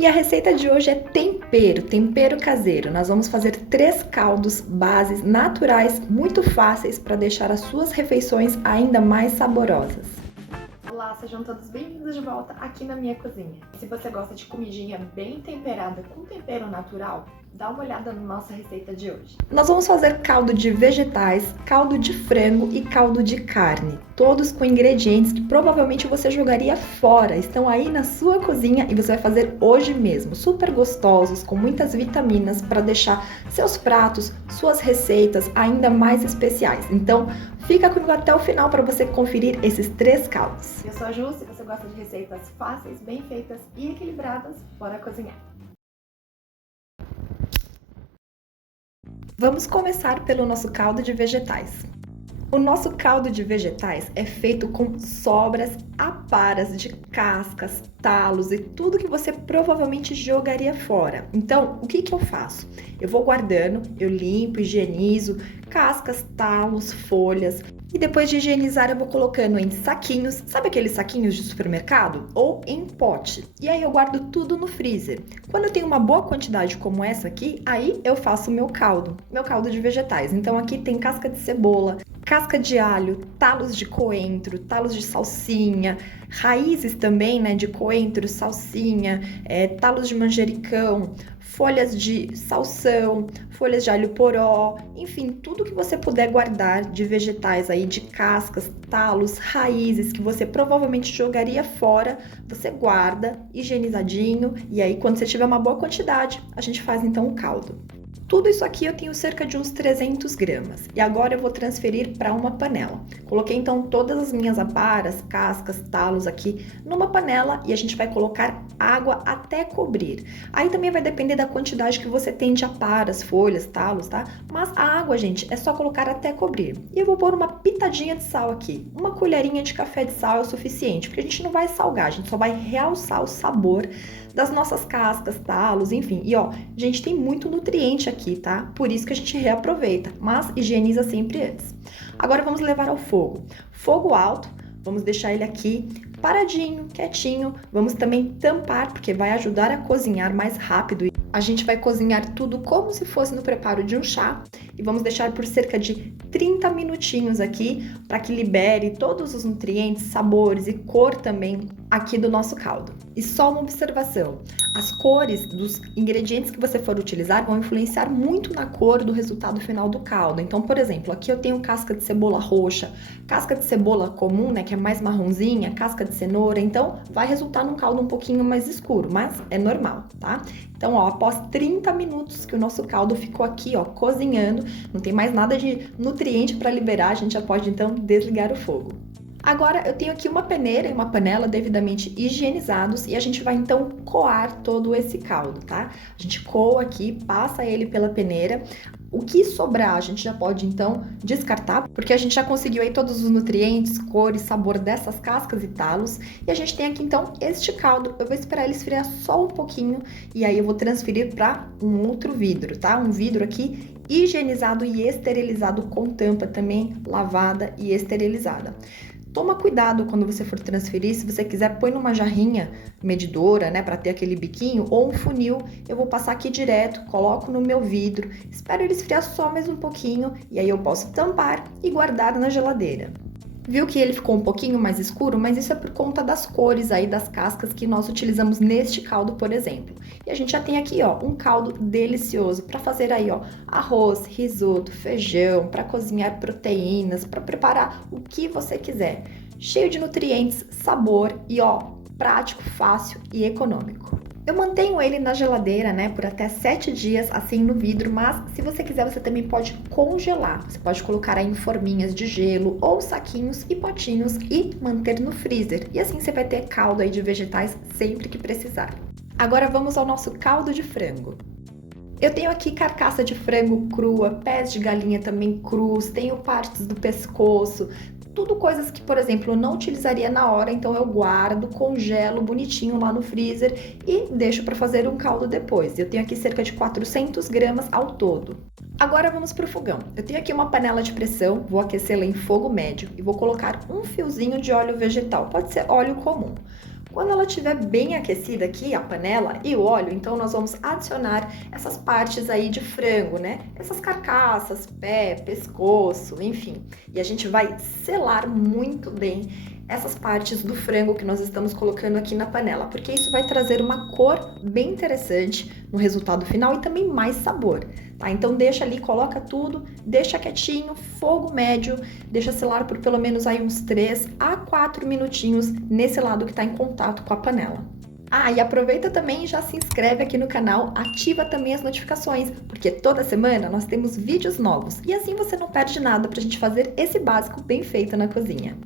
E a receita de hoje é tempero caseiro. Nós vamos fazer 3 caldos bases naturais muito fáceis para deixar as suas refeições ainda mais saborosas. Olá, sejam todos bem-vindos de volta aqui na minha cozinha. Se você gosta de comidinha bem temperada com tempero natural, dá uma olhada na nossa receita de hoje. Nós vamos fazer caldo de vegetais, caldo de frango e caldo de carne, todos com ingredientes que provavelmente você jogaria fora, estão aí na sua cozinha e você vai fazer hoje mesmo, super gostosos, com muitas vitaminas para deixar seus pratos, suas receitas ainda mais especiais. Então, fica comigo até o final para você conferir esses 3 caldos. Eu sou a Ju, se você gosta de receitas fáceis, bem feitas e equilibradas, bora cozinhar! Vamos começar pelo nosso caldo de vegetais. O nosso caldo de vegetais é feito com sobras aparas de cascas, talos e tudo que você provavelmente jogaria fora. Então, o que eu faço? Eu vou guardando, eu limpo, higienizo cascas, talos, folhas. E depois de higienizar, eu vou colocando em saquinhos, sabe aqueles saquinhos de supermercado? Ou em pote. E aí eu guardo tudo no freezer. Quando eu tenho uma boa quantidade como essa aqui, aí eu faço o meu caldo de vegetais. Então aqui tem casca de cebola, casca de alho, talos de coentro, talos de salsinha, raízes também, né, de coentro, salsinha, talos de manjericão, folhas de salsão, folhas de alho poró, enfim, tudo que você puder guardar de vegetais aí, de cascas, talos, raízes que você provavelmente jogaria fora, você guarda higienizadinho e aí quando você tiver uma boa quantidade, a gente faz então o caldo. Tudo isso aqui eu tenho cerca de uns 300 gramas e agora eu vou transferir para uma panela. Coloquei então todas as minhas aparas, cascas, talos aqui numa panela e a gente vai colocar água até cobrir. Aí também vai depender da quantidade que você tem de aparas, folhas, talos, tá? Mas a água, gente, é só colocar até cobrir. E eu vou pôr uma pitadinha de sal aqui. Uma colherinha de café de sal é o suficiente, porque a gente não vai salgar, a gente só vai realçar o sabor das nossas cascas, talos, enfim. E ó, gente, tem muito nutriente aqui, tá? Por isso que a gente reaproveita, mas higieniza sempre antes. Agora vamos levar ao fogo. Fogo alto, vamos deixar ele aqui paradinho, quietinho. Vamos também tampar, porque vai ajudar a cozinhar mais rápido. A gente vai cozinhar tudo como se fosse no preparo de um chá e vamos deixar por cerca de 30 minutinhos aqui para que libere todos os nutrientes, sabores e cor também aqui do nosso caldo. E só uma observação, as cores dos ingredientes que você for utilizar vão influenciar muito na cor do resultado final do caldo. Então, por exemplo, aqui eu tenho casca de cebola roxa, casca de cebola comum, né, que é mais marronzinha, casca de cenoura, então vai resultar num caldo um pouquinho mais escuro, mas é normal, tá? Então, ó, após 30 minutos que o nosso caldo ficou aqui, ó, cozinhando, não tem mais nada de nutriente para liberar, a gente já pode então desligar o fogo. Agora eu tenho aqui uma peneira e uma panela devidamente higienizados e a gente vai então coar todo esse caldo, tá? A gente coa aqui, passa ele pela peneira. O que sobrar a gente já pode então descartar, porque a gente já conseguiu aí todos os nutrientes, cor e sabor dessas cascas e talos. E a gente tem aqui então este caldo. Eu vou esperar ele esfriar só um pouquinho e aí eu vou transferir para um outro vidro, tá? Um vidro aqui higienizado e esterilizado com tampa também lavada e esterilizada. Toma cuidado quando você for transferir, se você quiser põe numa jarrinha medidora, né, para ter aquele biquinho, ou um funil, eu vou passar aqui direto, coloco no meu vidro, espero ele esfriar só mais um pouquinho e aí eu posso tampar e guardar na geladeira. Viu que ele ficou um pouquinho mais escuro, mas isso é por conta das cores aí das cascas que nós utilizamos neste caldo, por exemplo. E a gente já tem aqui, ó, um caldo delicioso para fazer aí, ó, arroz, risoto, feijão, para cozinhar proteínas, para preparar o que você quiser. Cheio de nutrientes, sabor e, ó, prático, fácil e econômico. Eu mantenho ele na geladeira, né, por até 7 dias, assim no vidro, mas se você quiser, você também pode congelar. Você pode colocar aí em forminhas de gelo ou saquinhos e potinhos e manter no freezer. E assim você vai ter caldo aí de vegetais sempre que precisar. Agora vamos ao nosso caldo de frango. Eu tenho aqui carcaça de frango crua, pés de galinha também crus, tenho partes do pescoço, tudo coisas que, por exemplo, eu não utilizaria na hora, então eu guardo, congelo bonitinho lá no freezer e deixo para fazer um caldo depois. Eu tenho aqui cerca de 400 gramas ao todo. Agora vamos para o fogão. Eu tenho aqui uma panela de pressão, vou aquecê-la em fogo médio e vou colocar um fiozinho de óleo vegetal, pode ser óleo comum. Quando ela estiver bem aquecida aqui, a panela e o óleo, então nós vamos adicionar essas partes aí de frango, né? Essas carcaças, pé, pescoço, enfim. E a gente vai selar muito bem essas partes do frango que nós estamos colocando aqui na panela, porque isso vai trazer uma cor bem interessante no resultado final e também mais sabor, tá? Então deixa ali, coloca tudo, deixa quietinho, fogo médio, deixa selar por pelo menos aí uns 3 a 4 minutinhos nesse lado que está em contato com a panela. Ah, e aproveita também e já se inscreve aqui no canal, ativa também as notificações, porque toda semana nós temos vídeos novos e assim você não perde nada pra gente fazer esse básico bem feito na cozinha.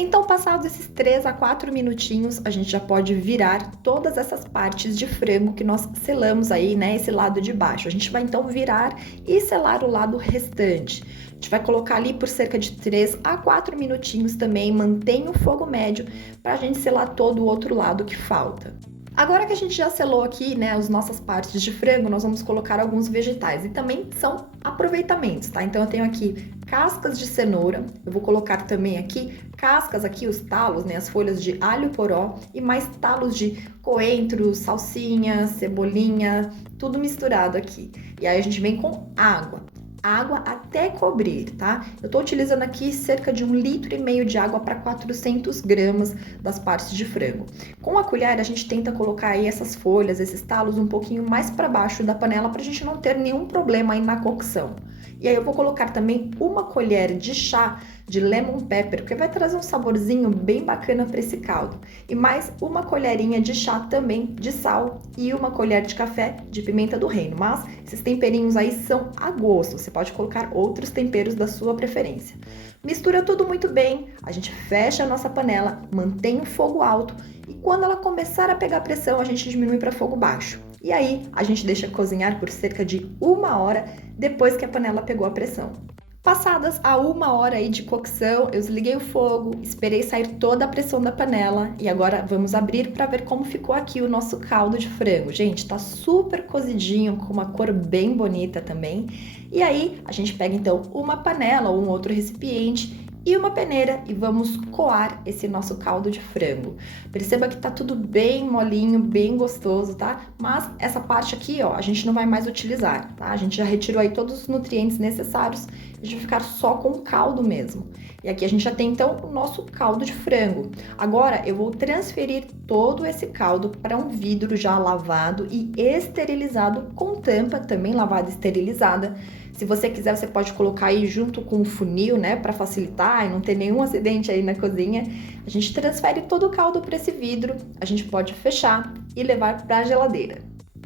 Então, passados esses 3 a 4 minutinhos, a gente já pode virar todas essas partes de frango que nós selamos aí, né, esse lado de baixo. A gente vai então virar e selar o lado restante. A gente vai colocar ali por cerca de 3 a 4 minutinhos também, mantenha o fogo médio para a gente selar todo o outro lado que falta. Agora que a gente já selou aqui, né, as nossas partes de frango, nós vamos colocar alguns vegetais e também são aproveitamentos, tá? Então eu tenho aqui cascas de cenoura, eu vou colocar também aqui cascas aqui, os talos, né, as folhas de alho poró e mais talos de coentro, salsinha, cebolinha, tudo misturado aqui. E aí a gente vem com água até cobrir, tá? Eu tô utilizando aqui cerca de 1,5 litro de água para 400 gramas das partes de frango. Com a colher, a gente tenta colocar aí essas folhas, esses talos um pouquinho mais para baixo da panela para a gente não ter nenhum problema aí na cocção. E aí eu vou colocar também uma colher de chá de lemon pepper, porque vai trazer um saborzinho bem bacana para esse caldo. E mais uma colherinha de chá também de sal e uma colher de café de pimenta do reino. Mas esses temperinhos aí são a gosto, você pode colocar outros temperos da sua preferência. Mistura tudo muito bem, a gente fecha a nossa panela, mantém o fogo alto e quando ela começar a pegar pressão, a gente diminui para fogo baixo. E aí, a gente deixa cozinhar por cerca de 1 hora depois que a panela pegou a pressão. Passadas a 1 hora aí de cocção, eu desliguei o fogo, esperei sair toda a pressão da panela e agora vamos abrir para ver como ficou aqui o nosso caldo de frango. Gente, tá super cozidinho, com uma cor bem bonita também. E aí, a gente pega então uma panela ou um outro recipiente e uma peneira e vamos coar esse nosso caldo de frango. Perceba que tá tudo bem molinho, bem gostoso, tá? Mas essa parte aqui, ó, a gente não vai mais utilizar, tá? A gente já retirou aí todos os nutrientes necessários, a gente vai ficar só com o caldo mesmo. E aqui a gente já tem então o nosso caldo de frango. Agora eu vou transferir todo esse caldo para um vidro já lavado e esterilizado com tampa, também lavada e esterilizada. Se você quiser, você pode colocar aí junto com o funil, né, para facilitar e não ter nenhum acidente aí na cozinha. A gente transfere todo o caldo para esse vidro, a gente pode fechar e levar para a geladeira.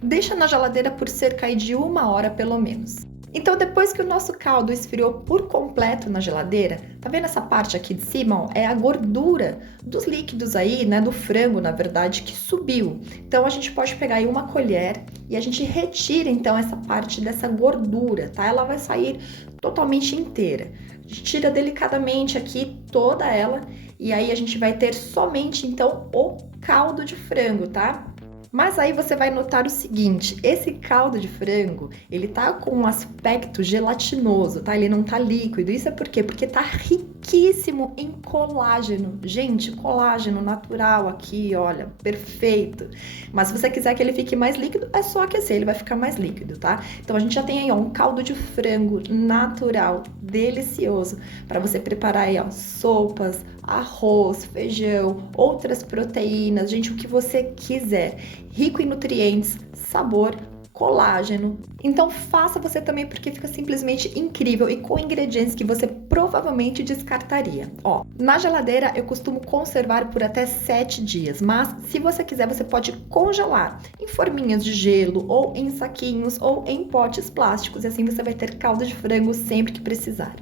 Deixa na geladeira por cerca aí de 1 hora pelo menos. Então, depois que o nosso caldo esfriou por completo na geladeira, tá vendo essa parte aqui de cima, ó? É a gordura dos líquidos aí, né, do frango, na verdade, que subiu. Então, a gente pode pegar aí uma colher e a gente retira, então, essa parte dessa gordura, tá? Ela vai sair totalmente inteira. A gente tira delicadamente aqui toda ela e aí a gente vai ter somente, então, o caldo de frango, tá? Mas aí você vai notar o seguinte, esse caldo de frango, ele tá com um aspecto gelatinoso, tá? Ele não tá líquido. Isso é por quê? Porque tá riquíssimo em colágeno. Gente, colágeno natural aqui, olha, perfeito. Mas se você quiser que ele fique mais líquido, é só aquecer, ele vai ficar mais líquido, tá? Então a gente já tem aí, ó, um caldo de frango natural, delicioso, para você preparar aí, ó, sopas, arroz, feijão, outras proteínas, gente, o que você quiser. Rico em nutrientes, sabor, colágeno. Então faça você também porque fica simplesmente incrível e com ingredientes que você provavelmente descartaria. Ó, na geladeira eu costumo conservar por até 7 dias, mas se você quiser você pode congelar em forminhas de gelo ou em saquinhos ou em potes plásticos e assim você vai ter caldo de frango sempre que precisar.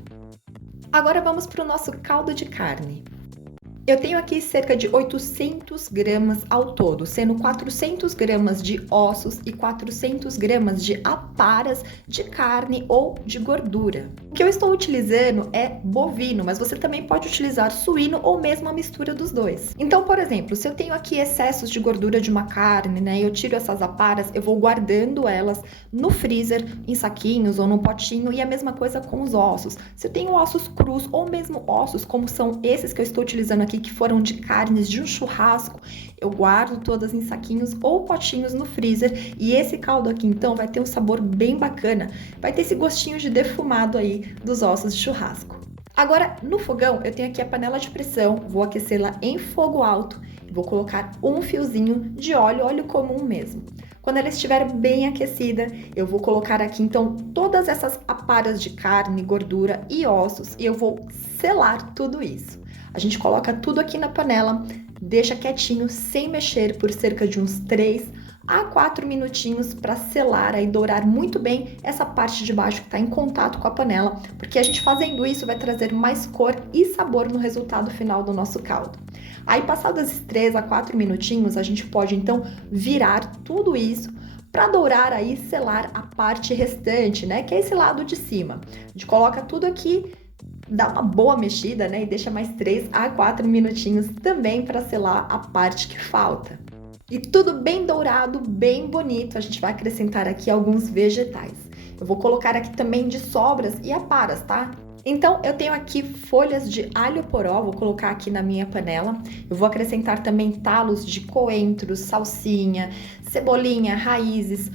Agora vamos para o nosso caldo de carne. Eu tenho aqui cerca de 800 gramas ao todo, sendo 400 gramas de ossos e 400 gramas de aparas de carne ou de gordura. O que eu estou utilizando é bovino, mas você também pode utilizar suíno ou mesmo a mistura dos dois. Então, por exemplo, se eu tenho aqui excessos de gordura de uma carne, né, eu tiro essas aparas, eu vou guardando elas no freezer, em saquinhos ou no potinho, e a mesma coisa com os ossos. Se eu tenho ossos crus ou mesmo ossos, como são esses que eu estou utilizando aqui aqui que foram de carnes de um churrasco, eu guardo todas em saquinhos ou potinhos no freezer. E esse caldo aqui, então, vai ter um sabor bem bacana. Vai ter esse gostinho de defumado aí dos ossos de churrasco. Agora, no fogão, eu tenho aqui a panela de pressão, vou aquecê-la em fogo alto e vou colocar um fiozinho de óleo comum mesmo. Quando ela estiver bem aquecida, eu vou colocar aqui, então, todas essas aparas de carne, gordura e ossos e eu vou selar tudo isso. A gente coloca tudo aqui na panela, deixa quietinho, sem mexer, por cerca de uns 3 a 4 minutinhos para selar e dourar muito bem essa parte de baixo que está em contato com a panela, porque a gente fazendo isso vai trazer mais cor e sabor no resultado final do nosso caldo. Aí, passados esses 3 a 4 minutinhos, a gente pode então virar tudo isso para dourar aí, selar a parte restante, né? Que é esse lado de cima. A gente coloca tudo aqui, dá uma boa mexida, né? E deixa mais 3 a 4 minutinhos também para selar a parte que falta. E tudo bem dourado, bem bonito, a gente vai acrescentar aqui alguns vegetais. Eu vou colocar aqui também de sobras e aparas, tá? Então, eu tenho aqui folhas de alho poró, vou colocar aqui na minha panela. Eu vou acrescentar também talos de coentro, salsinha, cebolinha, raízes,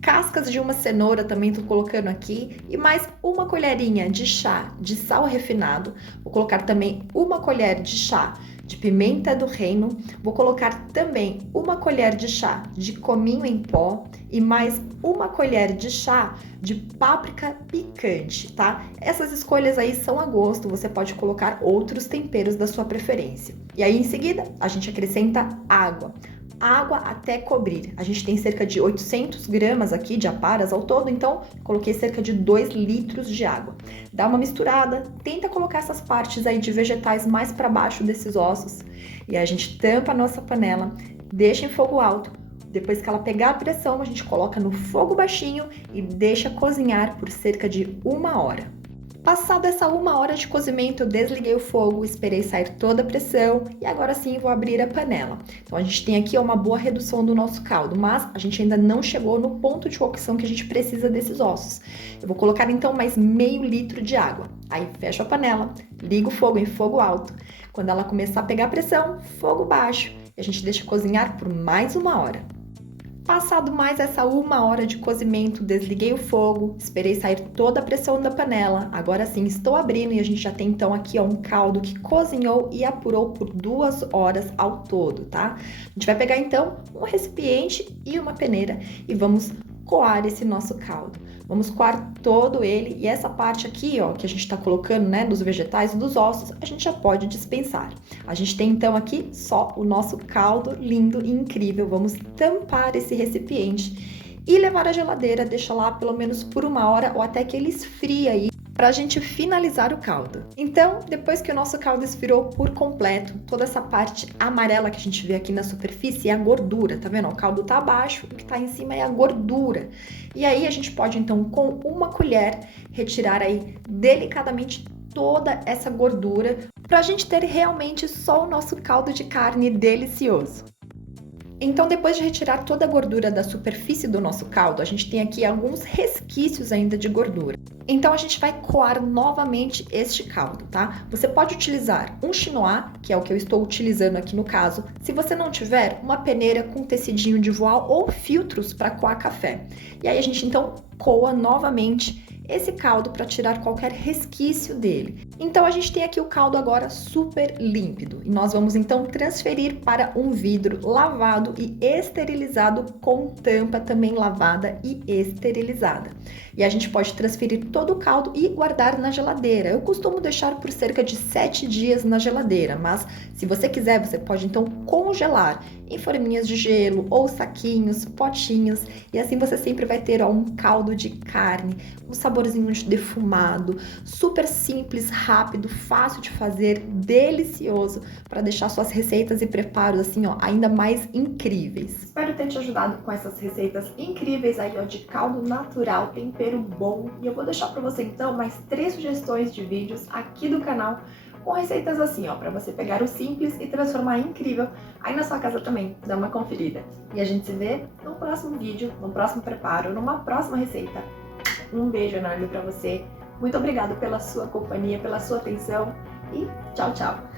cascas de uma cenoura também tô colocando aqui e mais uma colherinha de chá de sal refinado. Vou colocar também uma colher de chá de pimenta do reino, vou colocar também uma colher de chá de cominho em pó e mais uma colher de chá de páprica picante, tá? Essas escolhas aí são a gosto, você pode colocar outros temperos da sua preferência. E aí, em seguida, a gente acrescenta água. Água até cobrir. A gente tem cerca de 800 gramas aqui de aparas ao todo, então coloquei cerca de 2 litros de água. Dá uma misturada, tenta colocar essas partes aí de vegetais mais para baixo desses ossos e a gente tampa a nossa panela, deixa em fogo alto. Depois que ela pegar a pressão, a gente coloca no fogo baixinho e deixa cozinhar por cerca de 1 hora. Passada essa 1 hora de cozimento, eu desliguei o fogo, esperei sair toda a pressão e agora sim vou abrir a panela. Então a gente tem aqui uma boa redução do nosso caldo, mas a gente ainda não chegou no ponto de cocção que a gente precisa desses ossos. Eu vou colocar então mais meio litro de água. Aí fecho a panela, ligo o fogo em fogo alto. Quando ela começar a pegar pressão, fogo baixo e a gente deixa cozinhar por mais 1 hora. Passado mais essa 1 hora de cozimento, desliguei o fogo, esperei sair toda a pressão da panela. Agora sim, estou abrindo e a gente já tem então aqui um caldo que cozinhou e apurou por 2 horas ao todo, tá? A gente vai pegar então um recipiente e uma peneira e vamos coar esse nosso caldo. Vamos coar todo ele e essa parte aqui, ó, que a gente tá colocando, né, dos vegetais e dos ossos, a gente já pode dispensar. A gente tem então aqui só o nosso caldo lindo e incrível. Vamos tampar esse recipiente e levar à geladeira, deixa lá pelo menos por 1 hora ou até que ele esfrie aí, para a gente finalizar o caldo. Então, depois que o nosso caldo esfriou por completo, toda essa parte amarela que a gente vê aqui na superfície é a gordura, tá vendo? O caldo tá abaixo, o que tá em cima é a gordura. E aí a gente pode então com uma colher retirar aí delicadamente toda essa gordura para a gente ter realmente só o nosso caldo de carne delicioso. Então, depois de retirar toda a gordura da superfície do nosso caldo, a gente tem aqui alguns resquícios ainda de gordura. Então, a gente vai coar novamente este caldo, tá? Você pode utilizar um chinois, que é o que eu estou utilizando aqui no caso, se você não tiver uma peneira com tecidinho de voal ou filtros para coar café. E aí a gente então coa novamente esse caldo para tirar qualquer resquício dele. Então a gente tem aqui o caldo agora super límpido e nós vamos então transferir para um vidro lavado e esterilizado com tampa também lavada e esterilizada. E a gente pode transferir todo o caldo e guardar na geladeira. Eu costumo deixar por cerca de 7 dias na geladeira, mas se você quiser, você pode então congelar em forminhas de gelo ou saquinhos, potinhos, e assim você sempre vai ter um caldo de carne, um saborzinho de defumado, super simples, rápido, fácil de fazer, delicioso, para deixar suas receitas e preparos assim, ó, ainda mais incríveis. Espero ter te ajudado com essas receitas incríveis aí, ó, de caldo natural, tempero bom, e eu vou deixar para você então mais 3 sugestões de vídeos aqui do canal com receitas assim, ó, para você pegar o simples e transformar em incrível aí na sua casa também. Dá uma conferida. E a gente se vê no próximo vídeo, no próximo preparo, numa próxima receita. Um beijo enorme para você. Muito obrigada pela sua companhia, pela sua atenção e tchau, tchau!